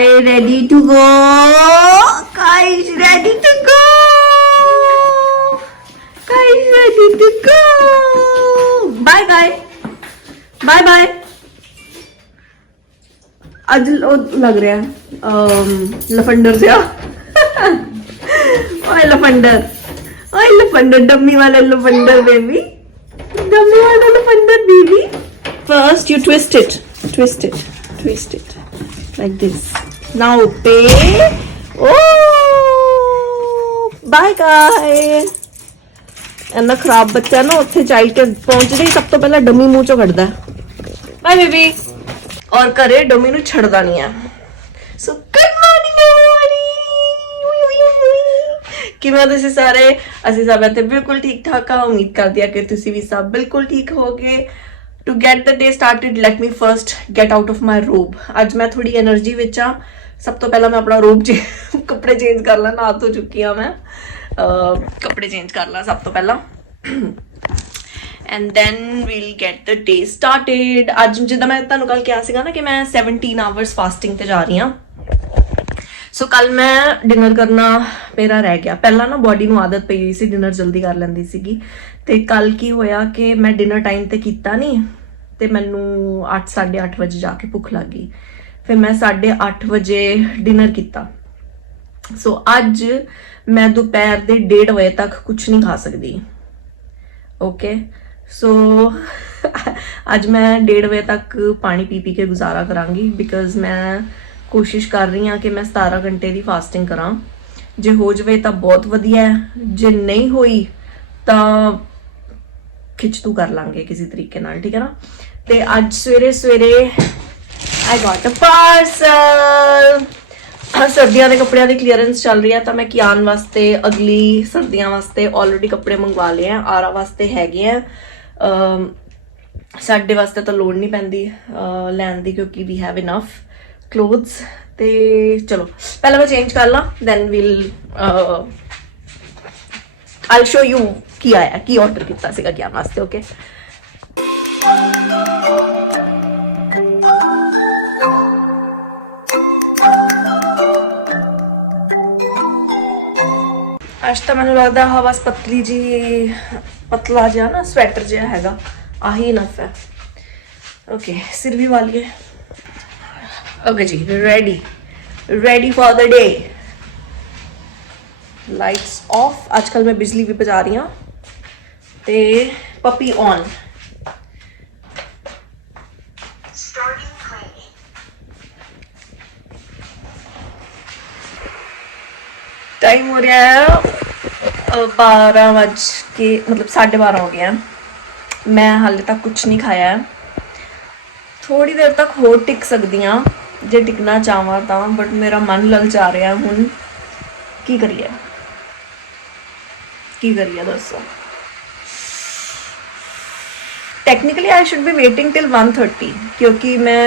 Kai ready to go? Kai is ready to go. Kai is ready to go. Bye bye. Bye bye. आज लग रहा है लफंडर से ओए लफंडर डम्मी वाले लफंडर baby baby. First you twist it like this. Now pay. Oh, bye guys. ਇੰਨਾ ਖਰਾਬ ਬੱਚਾ ਨਾ ਉੱਥੇ ਚਾਈਲਡ ਕੇ ਪਹੁੰਚਦੇ ਹੀ ਸਭ ਤੋਂ ਪਹਿਲਾਂ ਡਮੀ ਮੂੰਹ ਚੋਂ ਕੱਢਦਾ ਬਾਏ ਬੇਬੀ ਔਰ ਘਰੇ ਡਮੀ ਨੂੰ ਛੱਡਦਾ ਨਹੀਂ ਆ ਸੋ ਗੁੱਡ ਮਾਰਨਿੰਗ ਐਵਰੀਬਾਡੀ ਕਿਵੇਂ ਤੁਸੀਂ ਸਾਰੇ ਅਸੀਂ ਸਭ ਇੱਥੇ ਬਿਲਕੁਲ ਠੀਕ ਠਾਕ ਆ ਉਮੀਦ ਕਰਦੀ ਆ ਕਿ ਤੁਸੀਂ ਵੀ ਸਭ ਬਿਲਕੁਲ ਠੀਕ ਹੋਗੇ to get the day started let me first get out of my robe ਅੱਜ ਮੈਂ ਥੋੜੀ એનર્ਜੀ ਵਿੱਚ ਆ ਸਭ ਤੋਂ ਪਹਿਲਾਂ ਮੈਂ ਆਪਣਾ ਰੋਬ ਕੱਪੜੇ ਚੇਂਜ ਕਰ ਲਾਂ ਨਹਾ ਧੋ ਚੁੱਕੀ ਆ ਮੈਂ ਕੱਪੜੇ ਚੇਂਜ ਕਰ ਲਾਂ ਸਭ ਤੋਂ ਪਹਿਲਾਂ and then we'll get the day started ਅੱਜ ਜਿੱਦਾਂ ਮੈਂ ਤੁਹਾਨੂੰ ਕੱਲ ਕਿਹਾ ਸੀਗਾ ਨਾ ਕਿ ਮੈਂ 17 hours fasting ਤੇ ਜਾ ਰਹੀ ਹਾਂ ਸੋ ਕੱਲ ਮੈਂ ਡਿਨਰ ਕਰਨਾ ਮੇਰਾ ਰਹਿ ਗਿਆ ਪਹਿਲਾਂ ਨਾ ਬੋਡੀ ਨੂੰ ਆਦਤ ਪਈ ਹੋਈ ਸੀ ਡਿਨਰ ਜਲਦੀ ਕਰ ਲੈਂਦੀ ਸੀਗੀ ਤੇ ਕੱਲ ਕੀ ਹੋਇਆ ਕਿ ਮੈਂ ਡਿਨਰ ਟਾਈਮ ਤੇ ਕੀਤਾ ਨਹੀਂ ਤੇ ਮੈਨੂੰ 8:30 ਵਜੇ ਜਾ ਕੇ ਭੁੱਖ ਲੱਗ ਗਈ ਫਿਰ ਮੈਂ 8:30 ਵਜੇ ਡਿਨਰ ਕੀਤਾ ਸੋ ਅੱਜ ਮੈਂ ਦੁਪਹਿਰ ਦੇ 1:30 ਵਜੇ ਤੱਕ ਕੁਝ ਨਹੀਂ ਖਾ ਸਕਦੀ ਓਕੇ ਸੋ ਅੱਜ ਮੈਂ 1:30 ਵਜੇ ਤੱਕ ਪਾਣੀ ਪੀ ਕੇ ਗੁਜ਼ਾਰਾ ਕਰਾਂਗੀ ਬਿਕਾਜ਼ ਮੈਂ ਕੋਸ਼ਿਸ਼ ਕਰ ਰਹੀ ਹਾਂ ਕਿ ਮੈਂ 17 ਘੰਟੇ ਦੀ ਫਾਸਟਿੰਗ ਕਰਾਂ ਜੇ ਹੋ ਜਾਵੇ ਤਾਂ ਬਹੁਤ ਵਧੀਆ ਹੈ ਜੇ ਨਹੀਂ ਹੋਈ ਤਾਂ ਖਿੱਚਤੂ ਕਰ ਲਾਂਗੇ ਕਿਸੇ ਤਰੀਕੇ ਨਾਲ ਠੀਕ ਹੈ ਨਾ ਤੇ ਅੱਜ ਸਵੇਰੇ I got a parcel ਸਰਦੀਆਂ ਦੇ ਕੱਪੜਿਆਂ ਦੀ ਕਲੀਅਰੈਂਸ ਚੱਲ ਰਹੀ ਹੈ ਤਾਂ ਮੈਂ ਕਿਆਨ ਵਾਸਤੇ ਅਗਲੀ ਸਰਦੀਆਂ ਵਾਸਤੇ ਆਲਰੇਡੀ ਕੱਪੜੇ ਮੰਗਵਾ ਲਏ ਆ ਆਰਾ ਵਾਸਤੇ ਹੈਗੇ ਆ ਸਾਡੇ ਵਾਸਤੇ ਤਾਂ ਲੋੜ ਨਹੀਂ ਪੈਂਦੀ ਲੈਣ ਦੀ ਕਿਉਂਕਿ ਵੀ ਹੈਵ ਇਨਫ clothes ਤੇ ਚਲੋ ਪਹਿਲਾਂ ਮੈਂ ਚੇਂਜ ਕਰ ਲਾਂ then we'll I'll show you ਕੀ ਆਇਆ ਕੀ ਆਰਡਰ ਕੀਤਾ ਸੀਗਾ ਕਿਆਨ ਵਾਸਤੇ ਓਕੇ ਅੱਜ ਤਾਂ ਮੈਨੂੰ ਲੱਗਦਾ ਹਵਾ ਪਤਲੀ ਜੀ ਪਤਲਾ ਜਿਹਾ ਨਾ ਸਵੈਟਰ ਜਿਹਾ ਹੈਗਾ ਆਹੀ ਇਨਫ ਹੈ ਓਕੇ ਸਿਰ ਵੀ ਵਾਲੀਏ ਓਕੇ ਜੀ ready for the day lights off आजकल मैं बिजली भी बजा रही हूँ ते पपी on टाइम हो रहा है 12 बज के मतलब 12:30 हो गया मैं हाले तक कुछ नहीं खाया है थोड़ी देर तक होर टिक सकती हाँ जे टिकना चाहवा तो बट मेरा मन ललचा रहा हुण की करिए दसो technically I should be waiting till 1:30 क्योंकि मैं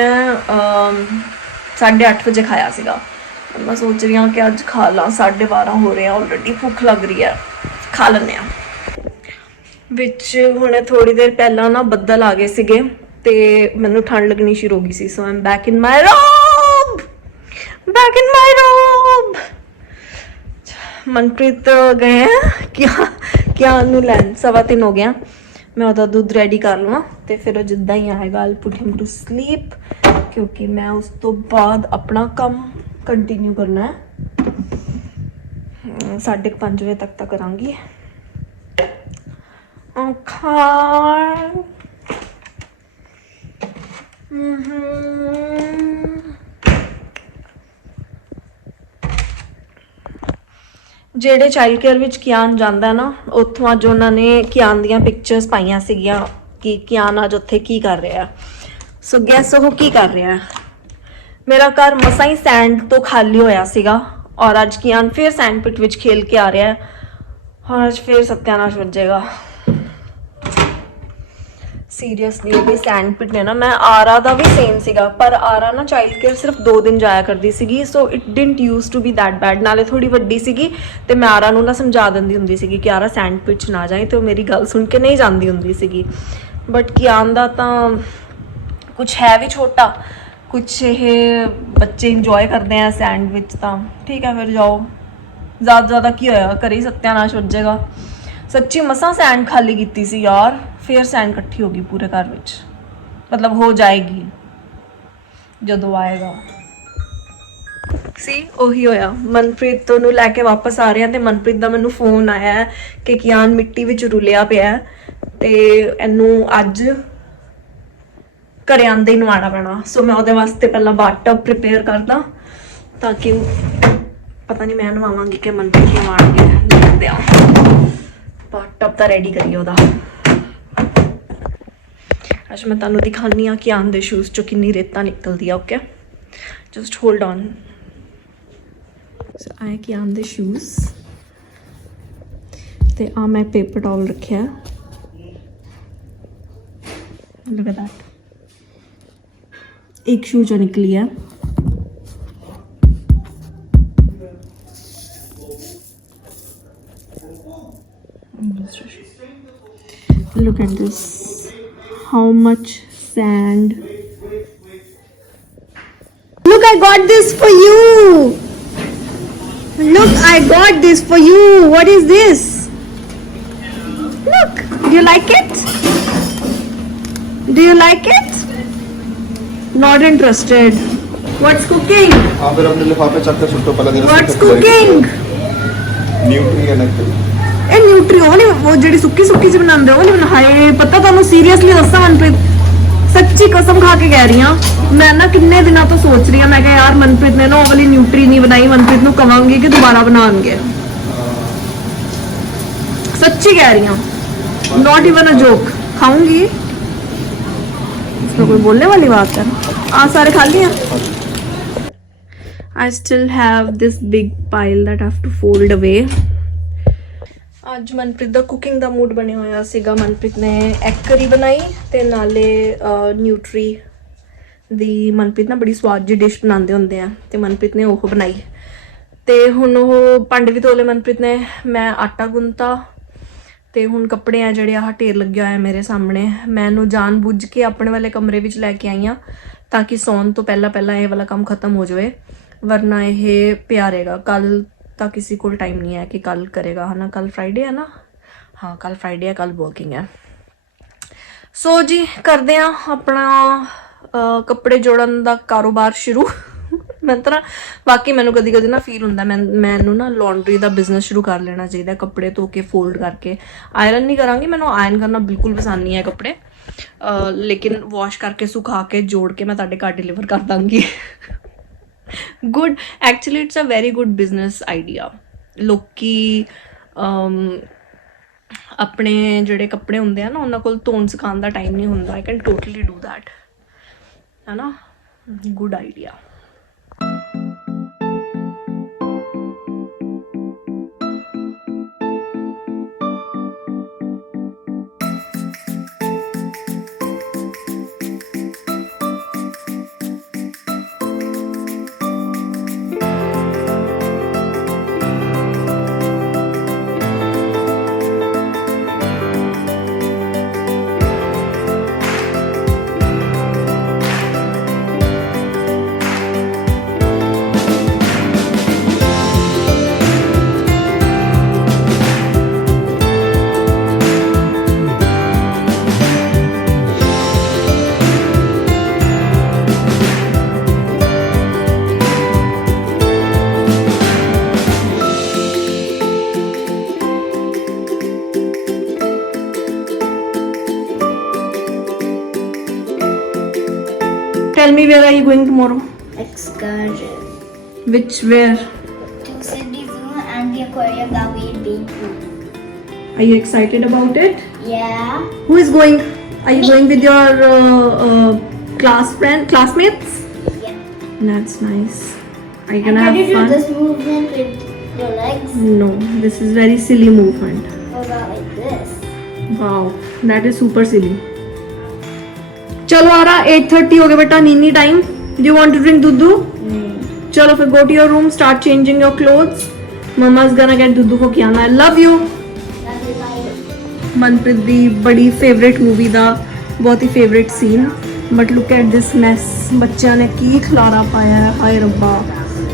8:30 बजे खाया सीगा मैं सोच रही हूँ कि अज खा ला 12:30 हो रहे हैं ऑलरेडी भुख लग रही है खा लेने विच हुणे थोड़ी देर पहला ना बदल आ गए सीगे ते मैनू ठंड लगनी शुरू हो गई सी सो आई एम बैक इन माई रोब मनप्रीत गए हैं क्या लैन 3:15 हो गया मैं वह दूध रेडी कर लवां ते फिर जिद्दां ही आएगा I put him to sleep क्योंकि मैं उस तो बाद अपना काम कंटिन्यू करना है 5:30 बजे तक करांगी ਜਿਹੜੇ ਚਾਈਲਡ ਕੇਅਰ ਵਿੱਚ ਕਿਆਨ ਜਾਂਦਾ ਨਾ ਉੱਥੋਂ ਅੱਜ ਉਹਨਾਂ ਨੇ ਕਿਆਨ ਦੀਆਂ ਪਿਕਚਰਸ ਪਾਈਆਂ ਸੀਗੀਆਂ ਕਿ ਕਿਆਨ ਅੱਜ ਉੱਥੇ ਕੀ ਕਰ ਰਿਹਾ ਸੋ ਗੈਸ ਉਹ ਕੀ ਕਰ ਰਿਹਾ ਮੇਰਾ ਘਰ ਮਸਾਂ ਹੀ ਸੈਂਡ ਤੋਂ ਖਾਲੀ ਹੋਇਆ ਸੀਗਾ ਔਰ ਅੱਜ ਕਿਆਨ ਫਿਰ ਸੈਂਡ ਪਿਟ ਵਿੱਚ ਖੇਲ ਕੇ ਆ ਰਿਹਾ ਔਰ ਅੱਜ ਫਿਰ ਸਤਿਆਨਾਸ਼ ਵੱਜੇਗਾ सीरियसली ये सैंड पिट ने ना मैं आरा का भी सेम सीगा पर आरा ना चाइल्ड केयर सिर्फ 2 दिन जाया करती सीगी so it didn't use to be that bad नाले थोड़ी वड्डी सीगी ते मैं आरा नूं ना समझा दिंदी हुंदी सीगी कि आरा सैंड पिट च ना जाए तो मेरी गल सुन के नहीं जाती हुंदी सीगी बट कियान दा तां कुछ है भी छोटा ਕੁਛ ਇਹ ਬੱਚੇ ਇੰਜੋਏ ਕਰਦੇ ਆ ਸੈਂਡਵਿਚ ਤਾਂ ਠੀਕ ਹੈ, ਫਿਰ ਜਾਓ। ਜ਼ਿਆਦਾ ਕੀ ਹੋਇਆ, ਘਰੇ ਹੀ ਸੱਤਿਆਨਾਸ਼ ਵੱਜੇਗਾ। ਸੱਚੀ ਮਸਾਂ ਸੈਂਡ ਖਾਲੀ ਕੀਤੀ ਸੀ ਯਾਰ, ਫਿਰ ਸੈਂਡ ਇਕੱਠੀ ਹੋ ਗਈ ਪੂਰੇ ਘਰ ਵਿੱਚ, ਮਤਲਬ ਹੋ ਜਾਏਗੀ ਜਦੋਂ ਆਏਗਾ। ਸੀ ਉਹੀ ਹੋਇਆ। ਮਨਪ੍ਰੀਤ ਨੂੰ ਲੈ ਕੇ ਵਾਪਸ ਆ ਰਹੇ ਆ ਤੇ ਮਨਪ੍ਰੀਤ ਦਾ ਮੈਨੂੰ ਫੋਨ ਆਇਆ ਕਿ ਕਿਆਨ ਮਿੱਟੀ ਵਿੱਚ ਰੁਲਿਆ ਪਿਆ ਤੇ ਇਹਨੂੰ ਅੱਜ ਘਰੇ ਆਂਦੇ ਹੀ ਨਵਾਉਣਾ ਪੈਣਾ। ਸੋ ਮੈਂ ਉਹਦੇ ਵਾਸਤੇ ਪਹਿਲਾਂ ਬਾਥਟਬ ਪ੍ਰਿਪੇਅਰ ਕਰਦਾ ਤਾਂ ਕਿ ਪਤਾ ਨਹੀਂ ਮੈਂ ਨਵਾਵਾਂਗੀ ਕਿ ਮਨਪ੍ਰੀਤ ਨਵਾਉਣਗੇ। ਦੇਖਦੇ ਆ, ਬਾਥਟਬ ਤਾਂ ਰੈਡੀ ਕਰੀਏ ਉਹਦਾ। ਅੱਜ ਮੈਂ ਤੁਹਾਨੂੰ ਦਿਖਾਉਂਦੀ ਆ ਕਿਆਨ ਦੇ ਸ਼ੂਜ਼ ਚੋਂ ਕਿੰਨੀ ਰੇਤਾ ਨਿਕਲਦੀ ਆ। Okay, just hold on. So ਆਏ ਕਿਆਨ ਦੇ ਸ਼ੂਜ਼ ਤੇ ਆ ਮੈਂ ਪੇਪਰ ਟਾਵਲ ਰੱਖਿਆ। ਲੁੱਕ ਐਟ दैट, एक शू जो निकली है। Look at this, how much sand. Look, I got this for you. Look, I got this for you. What is this? Look, do you like it? Do you like it? Not interested. What's cooking? हाँ, फिर अपने लिफाफे चक के सुट्टो पहले दिन। What's cooking? Nutri है नक्कल। ए nutri वो जेडी सुक्की जी बनांदे हो नहीं बना। हाय पता ਤੁਹਾਨੂੰ ਸੀਰੀਅਸਲੀ ਦੱਸਾਂ ਮਨਪ੍ਰੀਤ, ਸੱਚੀ ਕਸਮ ਖਾ ਕੇ ਕਹਿ ਰਹੀ ਹਾਂ ਮੈਂ ਨਾ ਕਿੰਨੇ ਦਿਨਾਂ ਤੋਂ ਸੋਚ ਰਹੀ ਹਾਂ। ਮੈਂ ਕਿਹਾ ਯਾਰ ਮਨਪ੍ਰੀਤ ਨੇ ਨਾ ਉਹ ਵਾਲੀ ਨਿਊਟਰੀ ਨਹੀਂ ਬਣਾਈ, ਮਨਪ੍ਰੀਤ ਨੂੰ ਕਵਾਂਗੀ ਕਿ ਦੁਬਾਰਾ ਬਣਾਉਣਗੇ। ਸੱਚੀ ਕਹਿ ਰਹੀ ਹਾਂ, नॉट इवन अ जोक। खाऊंगी, इसमें कोई बोलने वाली बात है? सारे खा लिए। I still have this big pile that I have to fold away. ਅੱਜ ਮਨਪ੍ਰੀਤ ਦਾ ਕੁਕਿੰਗ ਦਾ ਮੂਡ ਬਣਿਆ ਹੋਇਆ ਸੀਗਾ। ਮਨਪ੍ਰੀਤ ਨੇ ਐਗ ਕਰੀ ਬਣਾਈ ਤੇ ਨਾਲੇ ਨਿਊਟਰੀ ਦੀ ਮਨਪ੍ਰੀਤ ਨਾ ਬੜੀ ਸਵਾਦ ਜਿਹੀ ਡਿਸ਼ ਬਣਾਉਂਦੇ ਹੁੰਦੇ ਆ ਤੇ ਮਨਪ੍ਰੀਤ ਨੇ ਉਹ ਬਣਾਈ। ਤੇ ਹੁਣ ਉਹ ਭਾਂਡੇ ਵੀ ਧੋ ਲਏ ਮਨਪ੍ਰੀਤ ਨੇ, ਮੈਂ ਆਟਾ ਗੁੰਨਤਾ ਤੇ ਹੁਣ ਕੱਪੜੇ ਆ ਜਿਹੜੇ ਆਹ ਢੇਰ ਲੱਗਿਆ ਹੋਇਆ ਮੇਰੇ ਸਾਹਮਣੇ, ਮੈਂ ਇਹਨੂੰ ਜਾਣ ਬੁੱਝ ਕੇ ਆਪਣੇ ਵਾਲੇ ਕਮਰੇ ਵਿੱਚ ਲੈ ਕੇ ਆਈ ਹਾਂ ਤਾਂ ਕਿ ਸੌਣ ਤੋਂ ਪਹਿਲਾਂ ਇਹ ਵਾਲਾ ਕੰਮ ਖਤਮ ਹੋ ਜਾਵੇ, ਵਰਨਾ ਇਹ ਪਿਆ ਰਹੇਗਾ। ਕੱਲ ਤਾਂ ਕਿਸੇ ਕੋਲ ਟਾਈਮ ਨਹੀਂ ਹੈ ਕਿ ਕੱਲ ਕਰੇਗਾ, ਹੈ ਨਾ। ਕੱਲ ਫਰਾਈਡੇ ਹੈ ਨਾ, ਹਾਂ ਕੱਲ ਫਰਾਈਡੇ ਹੈ, ਕੱਲ ਵਰਕਿੰਗ ਹੈ। ਸੋ ਜੀ ਕਰਦੇ ਆ ਆਪਣਾ ਕੱਪੜੇ ਜੋੜਨ ਦਾ ਕਾਰੋਬਾਰ ਸ਼ੁਰੂ। ਮੈਂ ਤਾਂ ਬਾਕੀ ਮੈਨੂੰ ਕਦੀ ਨਾ ਫੀਲ ਹੁੰਦਾ ਮੈਨੂੰ ਨਾ ਲਾਂਡਰੀ ਦਾ ਬਿਜ਼ਨਸ ਸ਼ੁਰੂ ਕਰ ਲੈਣਾ ਚਾਹੀਦਾ। ਕੱਪੜੇ ਧੋ ਕੇ ਫੋਲਡ ਕਰਕੇ ਆਇਰਨ ਨਹੀਂ ਕਰਾਂਗੀ, ਮੈਨੂੰ ਆਇਰਨ ਕਰਨਾ ਬਿਲਕੁਲ ਪਸੰਦ ਨਹੀਂ ਹੈ ਕੱਪੜੇ, ਲੇਕਿਨ ਵਾਸ਼ ਕਰਕੇ ਸੁਖਾ ਕੇ ਜੋੜ ਕੇ ਮੈਂ ਤੁਹਾਡੇ ਘਰ ਡਿਲੀਵਰ ਕਰ ਦਾਂਗੀ। Good, actually it's a very good business idea. ਲੋਕੀ ਆਪਣੇ ਜਿਹੜੇ ਕੱਪੜੇ ਹੁੰਦੇ ਆ ਨਾ ਉਹਨਾਂ ਕੋਲ ਧੋਣ ਸੁਕਾਉਣ ਦਾ ਟਾਈਮ ਨਹੀਂ ਹੁੰਦਾ। I can totally do that, ਹੈ ਨਾ। Good idea. Tell me, where are you going tomorrow? Excursion. Which, where? To Sydney Zoo and the aquarium that we've been to. Are you excited about it? Yeah. Who is going? Are you going with your classmates? Yeah. That's nice. Are you And gonna can you have do fun? this movement with your legs? No, this is very silly movement. What about like this? Wow, that is super silly. चलो आ रहा 8:30 हो गया बेटा, नीनी time. Do you want to drink दूधू? चलो फिर go to your room, start changing your clothes. Mama's gonna get दूधू for Kiana. I love you. That's like Manpreet दी बड़ी फेवरेट मूवी दा बहुत ही favourite scene, but look at this mess. ਬੱਚਿਆਂ ਨੇ ਕੀ ਖਲਾਰਾ ਪਾਇਆ ਹੈ, ਹਾਏ ਰੱਬਾ।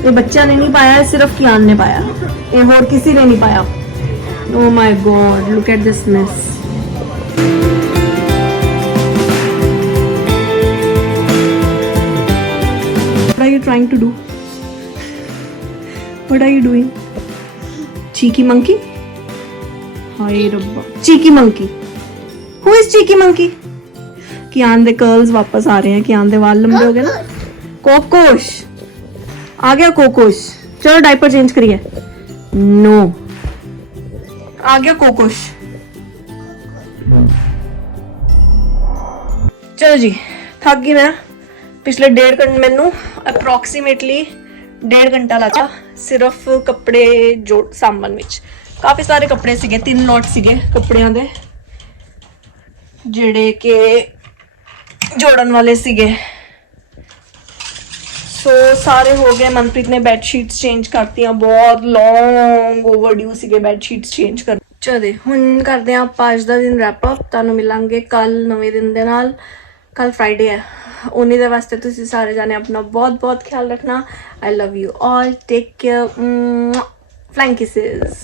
ਇਹ ਬੱਚਿਆਂ ਨੇ ਨਹੀਂ ਪਾਇਆ, ਸਿਰਫ ਕਿਆਨ ਨੇ ਪਾਇਆ, ਇਹ ਹੋਰ ਕਿਸੇ ਨੇ ਨਹੀਂ ਪਾਇਆ। Oh my God, look at this mess. What are you trying to do? What are you doing? Cheeky monkey? Hi Rabba. Cheeky monkey. Who is cheeky monkey? Kiaan दे कर्ल्स वापस आ रहे हैं, कियान दे वाल लंबे हो गए ना। कोकोश आ गया, कोकोश। चलो डायपर चेंज करिए। नो आ गया कोकोश। चलो जी, थक गई मैं। पिछले 1.5 घंटे मैनू अप्रोक्सीमेटली 1.5 घंटा लगा सिर्फ कपड़े जोड़ सामन विच। काफ़ी सारे कपड़े सीगे, 3 लॉट सीगे कपड़ियां दे जेड़े के जोड़न वाले सीगे। सो सारे हो गए। मनप्रीत ने बैडशीट्स चेंज करतियां, बहुत लॉन्ग ओवरड्यू सीगे बैडशीट्स चेंज कर। चलो हुण करदे आं ਆਪਾਂ ਅੱਜ ਦਾ ਦਿਨ ਰੈਪ ਅਪ। ਤੁਹਾਨੂੰ ਮਿਲਾਂਗੇ ਕੱਲ ਨਵੇਂ ਦਿਨ ਦੇ ਨਾਲ। ਕੱਲ ਫਰਾਈਡੇ ਹੈ। उन्हीं दे वास्ते तुसी सारे जाने अपना बहुत बहुत ख्याल रखना। I love you all, take care, flying kisses.